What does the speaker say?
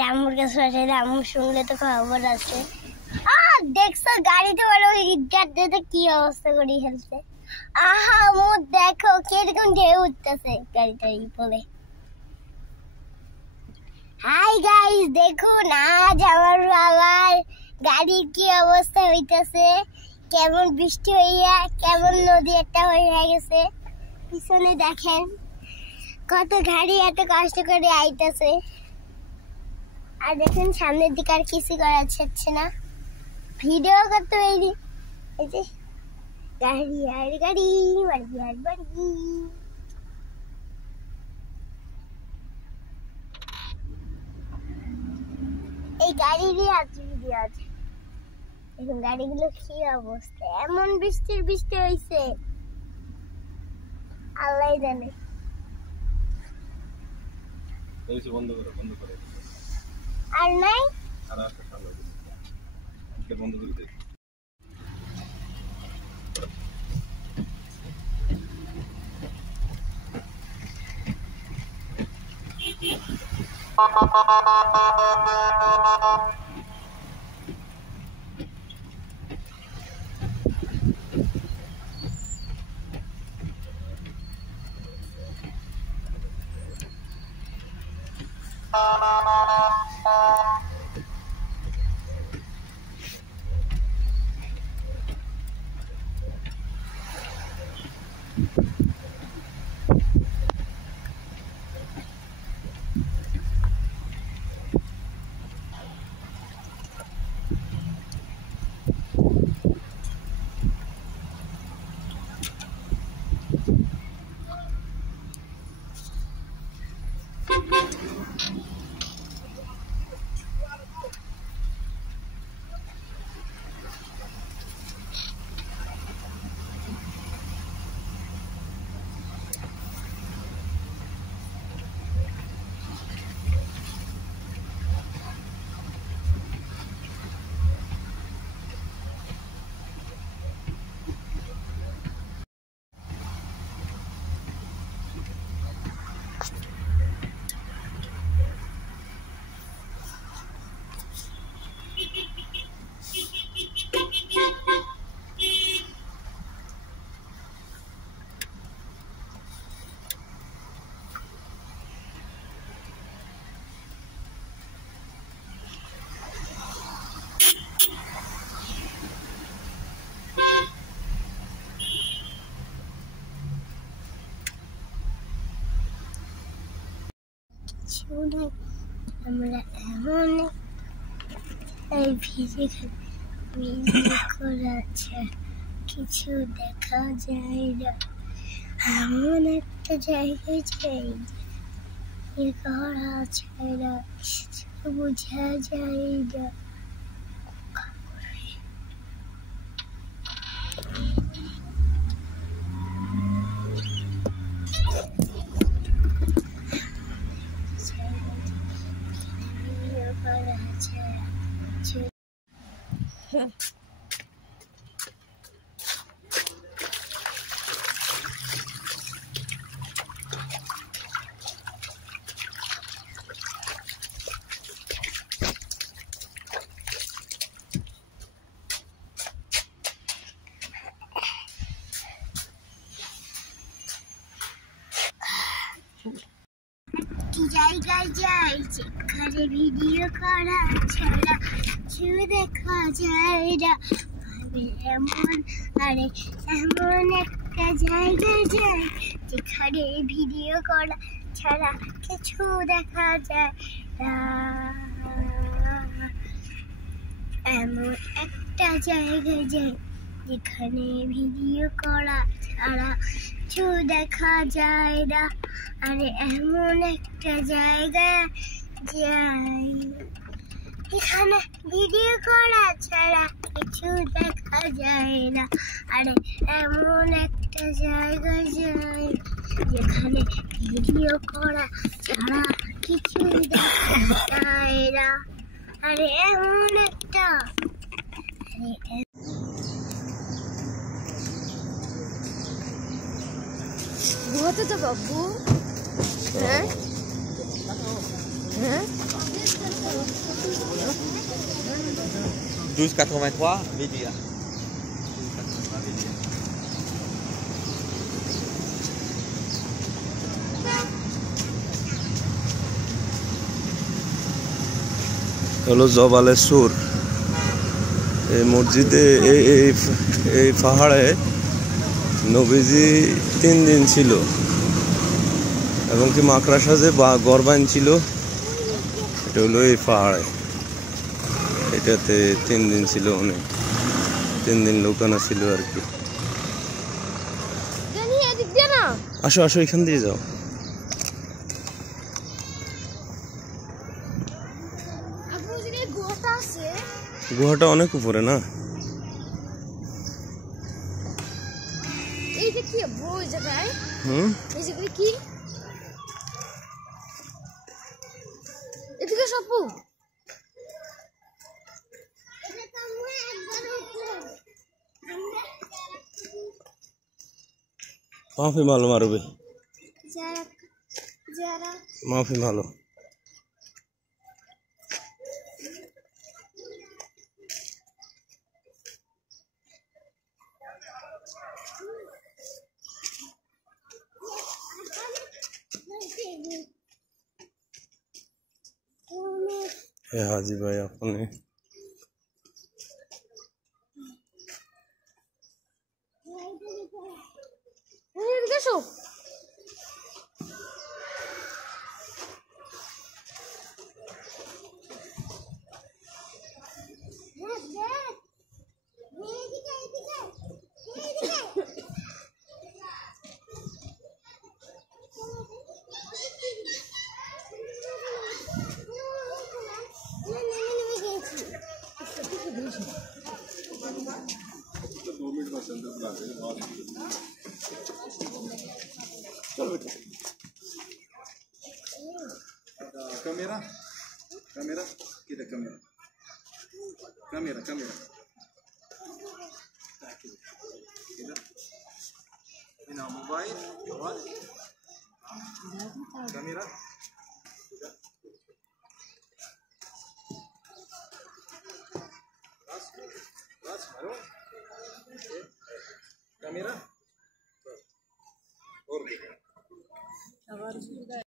রামুর কাছে আছে, রামু শুনলে তো খবর আছে। দেখছো গাড়িতে বলো ইজ্জাতে কি অবস্থা করে ফেলছে। আহা মোর দেখো কিরকম ঢেউ উঠতেছে গাড়িটাই বলে। হাই গাইস, দেখুন আজ আমার বাবার গাড়ির কি অবস্থা হইতেছে, কেমন বৃষ্টি হইয়া কেমন নদী একটা হয়ে গেছে। পিছনে দেখেন কত গাড়ি এত কষ্ট করে আইতেছে, আর দেখেন সামনের দিকে আর কিছু করা যাচ্ছে না, ভিডিও করতে হয়নি। এই যে গাড়ি আর গাড়ি, বাড়ি আর বাড়ি। এই গাড়িরই আছে ভিডিও আছে। এখন গাড়িগুলো কি অবস্থা, এমন বৃষ্টি হয়েছে আল্লাহ জানে। বন্ধ করে আর নাই বন্ধ করে দে। আমরা এমন এই ভিডিও করাচ্ছে, কিছু দেখা যায় না, এমন একটা জায়গায় যাই করা যায় না, বোঝা যায় না। জায়গায় যাই যেখানে ভিডিও করা ছাড়া কিছু দেখা যায় না, এমন একটা জায়গায় যাই যেখানে ভিডিও করা ছাড়া কিছু দেখা যায় না, এমন একটা জায়গায় যাই যেখানে ভিডিও করা ছাড়া কিছু দেখা যায় না, আরে এমন একটা জায়গা যাই এখানে ভিডিও করা ছাড়া কিছু দেখা যায় না, আরে এমন একটা জায়গা যাই যেখানে ভিডিও করা ছাড়া কিছু দেখা যায় না, আরে এমন একটা ঘুমাতে তো বাবু। হ্যাঁ হ্যাঁ 12,83 média. হলো জবালেশ্বর। এই মসজিদে এই পাহাড়ে নবীজি 3 দিন ছিল এবং কি মাকড়াসা যে গরবান ছিল এটা হলো এই পাহাড়ে, এটাতে 3 দিন ছিল, অনেক 3 দিন লোকানো ছিল আর কি। আসো আসো, এখান দিয়ে যাও। গুহাটা অনেক উপরে না? এইটা কি বড় জায়গায়? এই জায়গায় কি? এদিকে সপু। এটা তো আমরা একবার উপরে। মাফি মালুম আরবি। যারা মাফি মালুম। हाजी भाई अपने Kamera, kamera, kita kamera, kamera, kamera. Kita, ini mobile, jawab. Kamera. Ras, baru. Kamera.